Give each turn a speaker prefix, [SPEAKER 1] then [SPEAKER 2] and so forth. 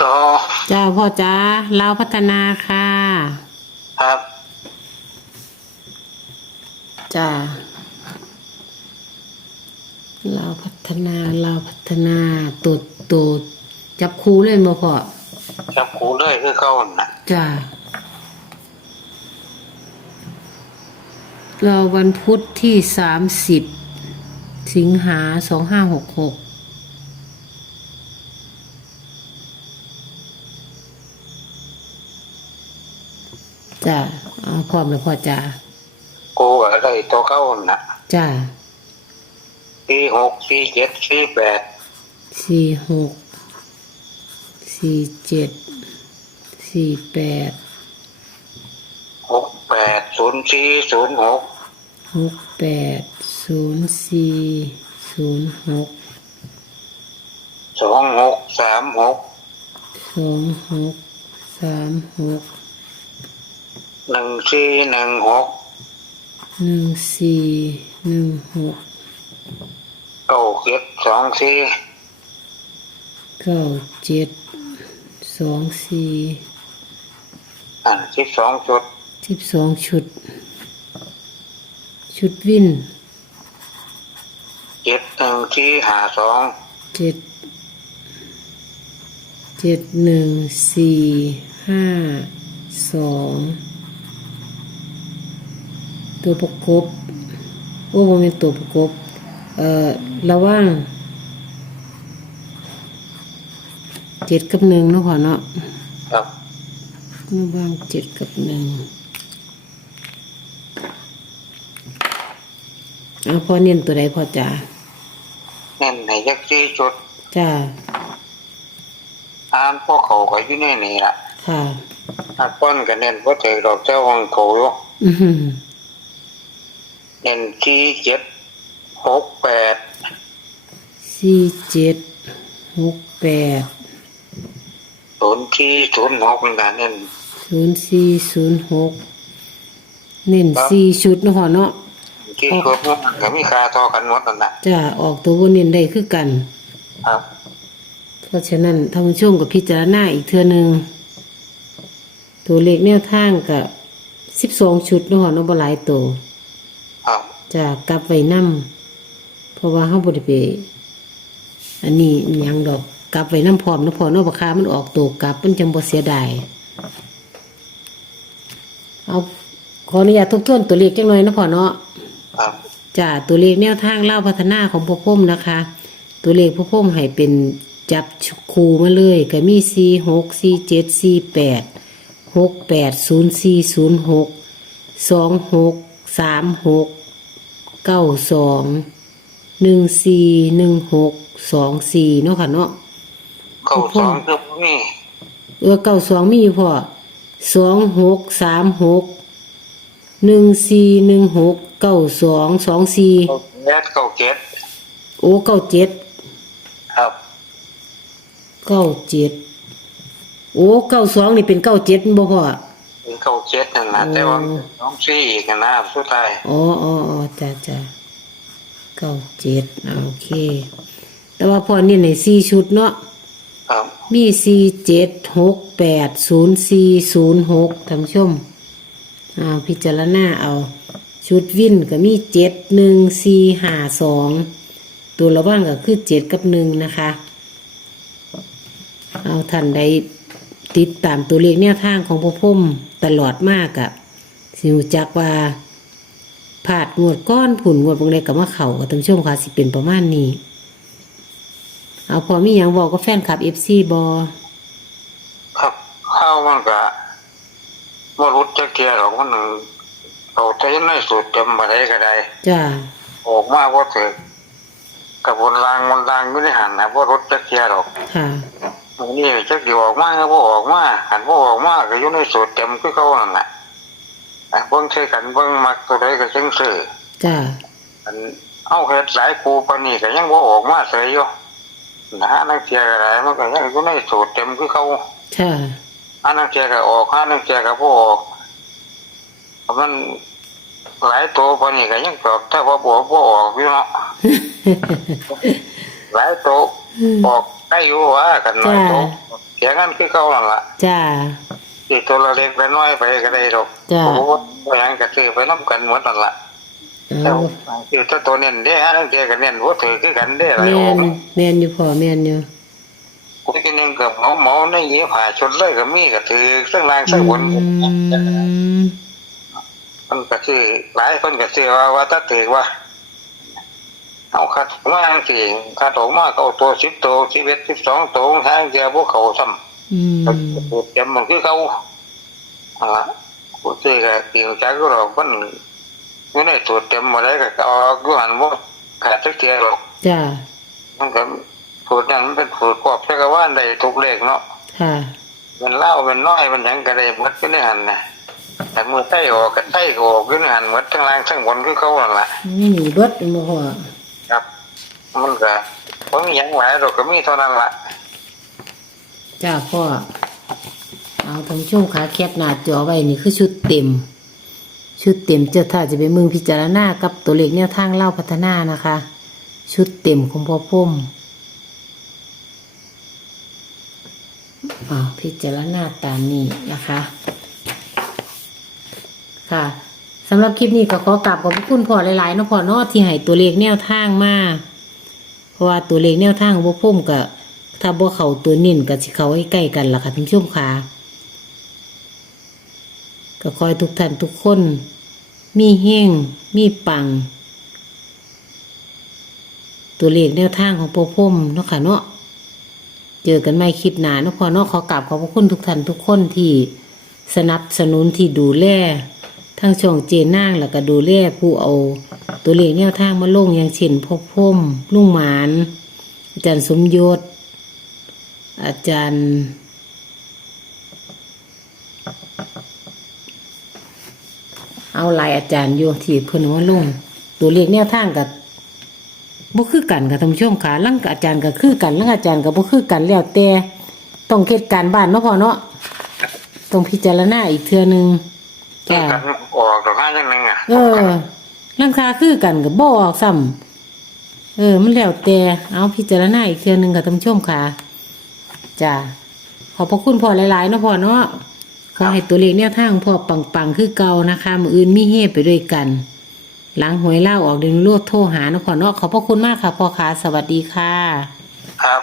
[SPEAKER 1] ก็
[SPEAKER 2] จ้าพ่อจ้าเราวพัฒนาค่ะ
[SPEAKER 1] ครับ
[SPEAKER 2] จ้าเราวพัฒนาเราวพัฒนาตัวตัวจับคูเล่นบ่พ่อ
[SPEAKER 1] จับกูเลยคือเขาน่ะ
[SPEAKER 2] จ้าเราวันพุธที่สามสิบ สิงหาสองห้าหกหกจ้าเอาพร้อมแล้วพ่อจ้า
[SPEAKER 1] กูอะไรตัวเขาน่ะ
[SPEAKER 2] จ้า
[SPEAKER 1] สี่หกสี่เจ็ดสี่แปด
[SPEAKER 2] สี่หกสี่เจ็ดสี่แปด
[SPEAKER 1] หกแปดศูนย์สี่ศูนย์หก
[SPEAKER 2] หกแปด ศูนย์สี่ศูนย์หก
[SPEAKER 1] สองหกสามหก
[SPEAKER 2] สองหกสามหก
[SPEAKER 1] หนึ่งสี่หนึ่งหก
[SPEAKER 2] หนึ่งสี่หนึ่งหก
[SPEAKER 1] เก้าเจ็ดสองสี่
[SPEAKER 2] เก้าเจ็ดสองสี่
[SPEAKER 1] อันสิบสองจุด
[SPEAKER 2] สิบสองชุด ชุดวิน
[SPEAKER 1] เจ็ดหนึ่งสี่ห้าสอง
[SPEAKER 2] เจ็ดเจ็ดหนึ่งสี่ห้าสองตัวประกบโอ้โหเป็นตัวประกบเอ่อระว่างเจ็ดกับหนึ่งเนาะพ่อเนาะ
[SPEAKER 1] ครับ
[SPEAKER 2] ระว่างเจ็ดกับหนึ่งเอาพ่อเนียนตัวใดพ่อจ๋า
[SPEAKER 1] เน้นในยัก สี่จุด
[SPEAKER 2] จ้า
[SPEAKER 1] อ่านพวกเขาก็อยู่ในนี่ล่ะ
[SPEAKER 2] ค่ะ
[SPEAKER 1] อ่านป้อนก็เน้นพวกเธอดอกเจ้าวังเขาอยู่
[SPEAKER 2] อือหือ
[SPEAKER 1] เน้นสี่เจ็ดหกแปด
[SPEAKER 2] สี่เจ็ดหกแปด
[SPEAKER 1] ศูนย์สี่ศูนย์หกนั่นนะเน้น
[SPEAKER 2] ศูนย์สี่ศูนย์หกเน้นสี่ชุดเนาะพ่อเนาะ
[SPEAKER 1] ที่ชุดมันก็มีค่าเท่ากันหมดนั่นนะ
[SPEAKER 2] จะออกตัวบนเน้นได้คือกัน
[SPEAKER 1] ครับ
[SPEAKER 2] เพราะฉะนั้นท่านผู้ชมกับพิจารณาอีกเทื่อหนึ่งตัวเลขแนวทางกับสิบสองชุดเนาะพ่อเนาะบ่หลายตัว
[SPEAKER 1] ครับ
[SPEAKER 2] จะกลับไว้นํเพราะว่าเฮาบ่ได้ไปอันนี้อิหยังดอกกลับไว้นํพร้อมเนาะพ่อเนาะราคามันออกตัวกลับมันจังบ่เสียดายเอาขออนุญาตทบทวนตัวเลขจังหน่อยเนาะพ่อเนาะ
[SPEAKER 1] ครับ
[SPEAKER 2] จ้าตัวเลขแนวทางเล่าพัฒนาของพ่อพุ่มนะคะ ตัวเลขพ่อพุ่มให้เป็นจับคูมาเลยก็มีสี่หกสี่เจ็ดสี่แปดหกแปดศูนย์สี่ศูนย์หกสองหกสามหกเก้าสองหนึ่งสี่หนึ่งหกสองสี่เนาะค่ะเนาะ
[SPEAKER 1] เข้าสองคือพวกนี้
[SPEAKER 2] เออเก้าสองมีอยู่พอสองหกสามหก หนึ่งสี่หนึ่งหกเก้าสองสองสี่
[SPEAKER 1] เข้าแปดเข้าเจ็ด
[SPEAKER 2] โอ้เก้าเจ็ด
[SPEAKER 1] ครับ
[SPEAKER 2] เก้าเจ็ดโอ้เก้าสองนี่เป็นเก้าเจ็ดบ่พ่อ
[SPEAKER 1] เป็นเข้าเจ็ดนั่นนะแต่ว่าน้องสี่อีกนะสุดท้าย
[SPEAKER 2] อ๋ออ๋ออ๋อจ้าจ้าเก้าเจ็ดอ่าโอเค แต่ว่าพ่อนี่ในสี่ชุดเนาะ
[SPEAKER 1] ครับ
[SPEAKER 2] มีสี่เจ็ดหกแปดศูนย์สี่ศูนย์หกท่านผู้ชม เอาพิจารณาเอา ชุดวินก็มีเจ็ดหนึ่งสี่ห้าสองตัวระว่างก็คือเจ็ดกับหนึ่งนะคะ เอาท่านใดติดตามตัวเลขแนวทางของพ่อพุ่มตลอดมากอะสิวจักว่าผาดงวดก้อนผุนงวดบางใดกับมาเขากับท่านผู้ชมค่ะสิเป็นประมาณนี้ เอาพอมีอย่างบอกก็แฟนคลับเอฟซีบอ
[SPEAKER 1] ครับเข้ามันก็ บ่รู้จักเทียหรอกมันเอาใจในสูตรเต็มมาได้ก็ได้
[SPEAKER 2] จ้า
[SPEAKER 1] ออกมาว่าถึกกับบนรางบนรางอยู่ในหันนะว่ารู้จักเทียหรอก
[SPEAKER 2] ค่ะ
[SPEAKER 1] อันนี่จักสิออกมาก็บ่ออกมาหันบ่ออกมาก็อยู่ในสูตรเต็มคือเขานั่นแหละอะเบิ่งใส่กันเบิ่งมักตัวใดก็จังซื้อ
[SPEAKER 2] จ้า
[SPEAKER 1] อันเอาเฮ็ดหลายกูปานนี้ก็ยังบ่ออกมาเสยอยู่นะนักเทียก็ได้มันก็ยังอยู่ในสูตรเต็มคือเขา
[SPEAKER 2] ค่ะ
[SPEAKER 1] อันนักเทียก็ออกอันนักเทียก็บ่ออกเพราะมันหลายตัวพอนี่ก็ยังตอบถ้าว่าบอกบ่ออกอยู่เนาะหลายตัวบอกได้อยู่ว่ากันหน่อย
[SPEAKER 2] จ้า
[SPEAKER 1] ตัวเสียงนั้นคือเก่านั่นล่ะ
[SPEAKER 2] จ้า
[SPEAKER 1] ที่ตัวละเล็กละน้อยไปก็ได้ดอก
[SPEAKER 2] จ้า
[SPEAKER 1] โอ้โหบ่หยังก็ซื้อไปนํกันหมดนั่นล่ะ
[SPEAKER 2] เอา
[SPEAKER 1] คือถ้าตัวเน้นเด้ฮะแกก็เน้นบ่ถือคือกันเด้หลาย
[SPEAKER 2] แม
[SPEAKER 1] โอ้
[SPEAKER 2] นแมนอยู่พ่อแมนอยู่
[SPEAKER 1] กูกินนึงกับหมอหมอในเยี่ผ่าชนเลยก็มีก็ถือซึ่งล่างซึ่งบน
[SPEAKER 2] อืม
[SPEAKER 1] มันก็คือหลายคนก็เชื่อว่าว่าถ้าถือว่าเอาคัดมาสิคัดออกมาก็เอาตัวสิบตัวสิบเอ็ดสิบสองตัวทางเดียวพวกเขาซ้ำ
[SPEAKER 2] อืม
[SPEAKER 1] สูตรเต็มมันคือเขาอ่ากูเชื่อก็จริงจักก็หรอกมันอยู่ในสูตรเต็มหมดเลยก็เอาอยู่หันว่าขาดสักเทียหรอก
[SPEAKER 2] จ้า
[SPEAKER 1] มันก็ สูตรนั้นมันเป็นสูตรครอบจักรวาลได้ทุกเลขเนาะ
[SPEAKER 2] ค่ะ
[SPEAKER 1] มันเล่ามันน้อยมันหยังก็ได้หมดอยู่ในหันนะแต่มือใต้ออกกับใต้ก็ออกอยู่ในหันหมดทั้งล่างทั้งบนคือเขานั่นแหละ
[SPEAKER 2] นี่หนีเบิดเป็นบ่พ่อ
[SPEAKER 1] ครับ มันก็ผมมีหยังหลายเราก็มีเท่านั้นละ
[SPEAKER 2] จ้าพ่อ เอาทั้งช่วงขาแคบหน้าจอไว้นี่คือชุดเต็ม ชุดเต็มเจ้าถ้าจะไปมึงพิจารณากับตัวเลขแนวทางเล่าพัฒนานะคะ ชุดเต็มของพ่อพุ่ม อ้าพิจารณาตามนี้นะคะ ค่ะสำหรับคลิปนี้ก็ขอกราบขอบคุณพ่อหลายๆนะพ่อเนาะที่ให้ตัวเลขแนวทางมาเพราะว่าตัวเลขแนวทางของพ่อพุ่มกับถ้าบ่เขาตัวนิ่นกับสิเข้าให้ใกล้กันล่ะค่ะท่านผู้ชมค่ะก็คอยทุกท่านทุกคน มีเฮงมีปัง ตัวเลขแนวทางของพ่อพุ่มเนาะค่ะเนาะ เจอกันใหม่คลิปหนานะพอเนาะขอกราบขอบพระคุณทุกท่านทุกคนที่สนับสนุนที่ดูแลทั้งช่องเจนางแล้วก็ดูแลผู้เอา ตัวเลขแนวทางมาลงอย่างเช่นพ่อพุ่มลุงหมาน อาจารย์สมยศ อาจารย์เอาลายอาจารย์อยู่ที่เพิ่นเอามาลงตัวเลขแนวทางกับ บ่คือกันกับท่านผู้ชมค่ะลังกับอาจารย์ก็คือกันลังอาจารย์ก็บ่คือกันแล้วแต่ต้องเฮ็ดการบ้านเนาะพ่อเนาะต้องพิจารณาอีกเทื่อหนึง
[SPEAKER 1] ที่
[SPEAKER 2] จ้า
[SPEAKER 1] กันออกดอกห้าจังหนึงอะ
[SPEAKER 2] เออร่างคาคือกันกับบ่ออกซ้ำเออ มันแล้วแต่เอาพิจารณาอีกเทื่อหนึงกับท่านผู้ชมค่ะจ้าขอบพระคุณพ่อหลายๆเนาะพ่อเนาะขอให้ตัวเลขแนวทางพ่อปังๆคือเก่านะคะ มืออื่นมีเฮไปด้วยกัน หลังหวยเล่าออกเดินรวดโทรหานาะพ่อเนาะขอบพระคุณมากค่ะพ่อค้าสวัสดีค่ะ
[SPEAKER 1] ครับ